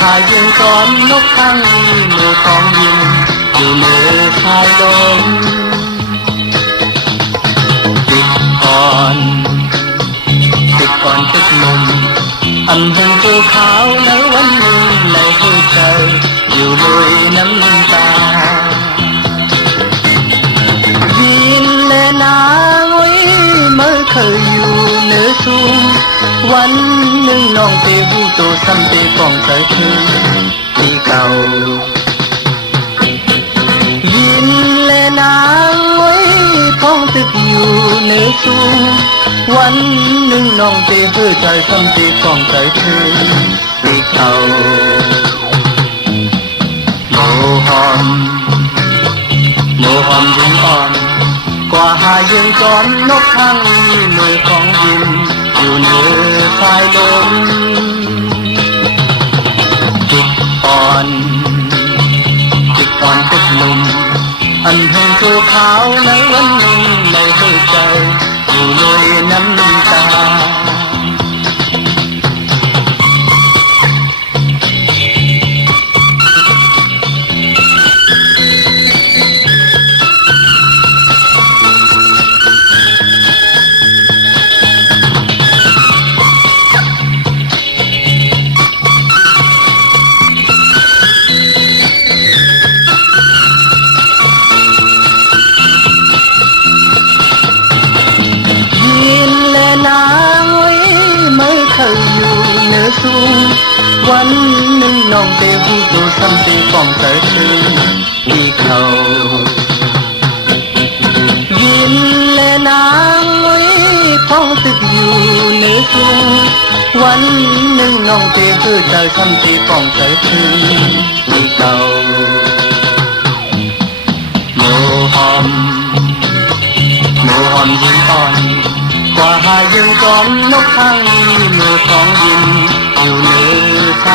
หายังก่อนนกทั้งเมื่อของยินอยู่เหนือชายลมติดอ่อนติดอ่อนติดนมอันเป็นตัวขาวในวันหนึ่งในหัวใจอยู่ด้วยน้ำตาวินและนางไว้เมื่อเคยอยู่เหนือสูงวันหนึ่งน้องเตหูโตซ้ำเตป้องใจเธอที่เก่าวินและนางไว้พ้องตึกอยู่เหนือสูงวันหนึ่งน้องเตเพื่อใจซ้ำเตป้องใจเธอที่เก่าโมหอมยังอ่อนกว่าหายังก่อนนกทางมือของยินอยู่เหนือสายลมจิกอ่อนติดหนุ่มอันเห็นตัวขาวในวันหนึ่งในหัวใจอยู่เลยน้ำตาสูงวันหนึ่งน้องเตหูโตซ้ำเตป้องใจเธอที่เขาวินและนางไว้พ้องตึกอยู่เหนือสูงวันหนึ่งน้องเตเพื่อใจซ้ำเตป้องใจเธอที่เขาโมหอมยิ่งอ่อนกว่าหายังก่อนนกทางเมื่อของยินอยู่เหนือช